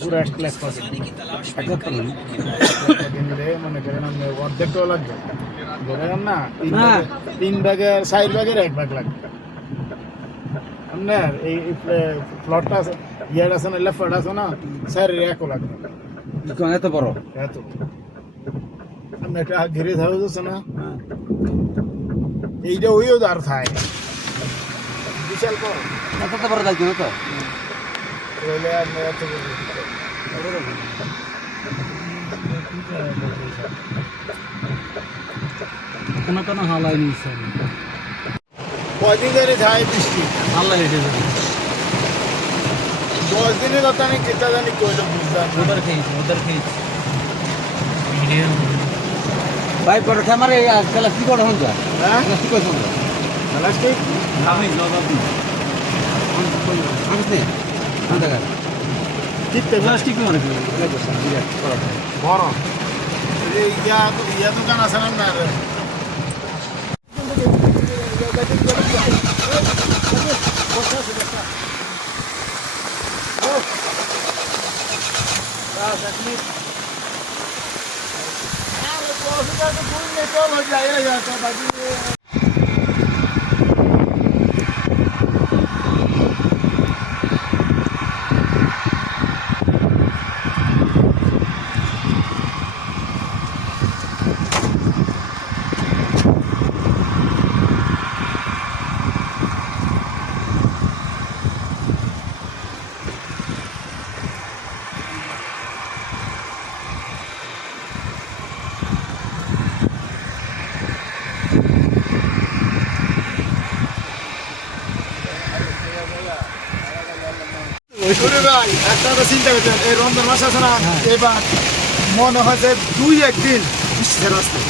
পুরো এক লাখ পাবেন নিলে মনে করেন আপনি অর্ধেকটাও লাগবে ধরেন না তিন ভাগের 4 ভাগের 1 ভাগ লাগবে আপনার এই প্লটটা আছে ইয়ার আছে না লেফট আছে না স্যার একও লাগবে এত বড় এত আপনি একটা ঘিরে হাউস আছে না এইটা ওইও আর থাই বিশাল বড় এত বড় লাগবে না তো রইলে আপনি এত কোনো কোনো হালাই নিছে কয়দিন ধরে যায় বৃষ্টি হালাই হেঁটে যাবে 10 দিনের কথা আমি কেটা জানি কইলো বুঝলাম উধর খেয়েছি ভাই পরে খামারে আজকাল কি করে হন যা হ্যাঁ কি করে হন যা প্লাস্টিক আমি জবাব দিই আমি নেই আন্দা কিতে প্লাস্টিক মানে কি বড় এই ইয়া দোকান আছে না ভাই একটা তো চিন্তা করছেন এই রমজান মাস আছে না এবার মনে হয় যে 2-1 দিন বৃষ্টি রাস্তায়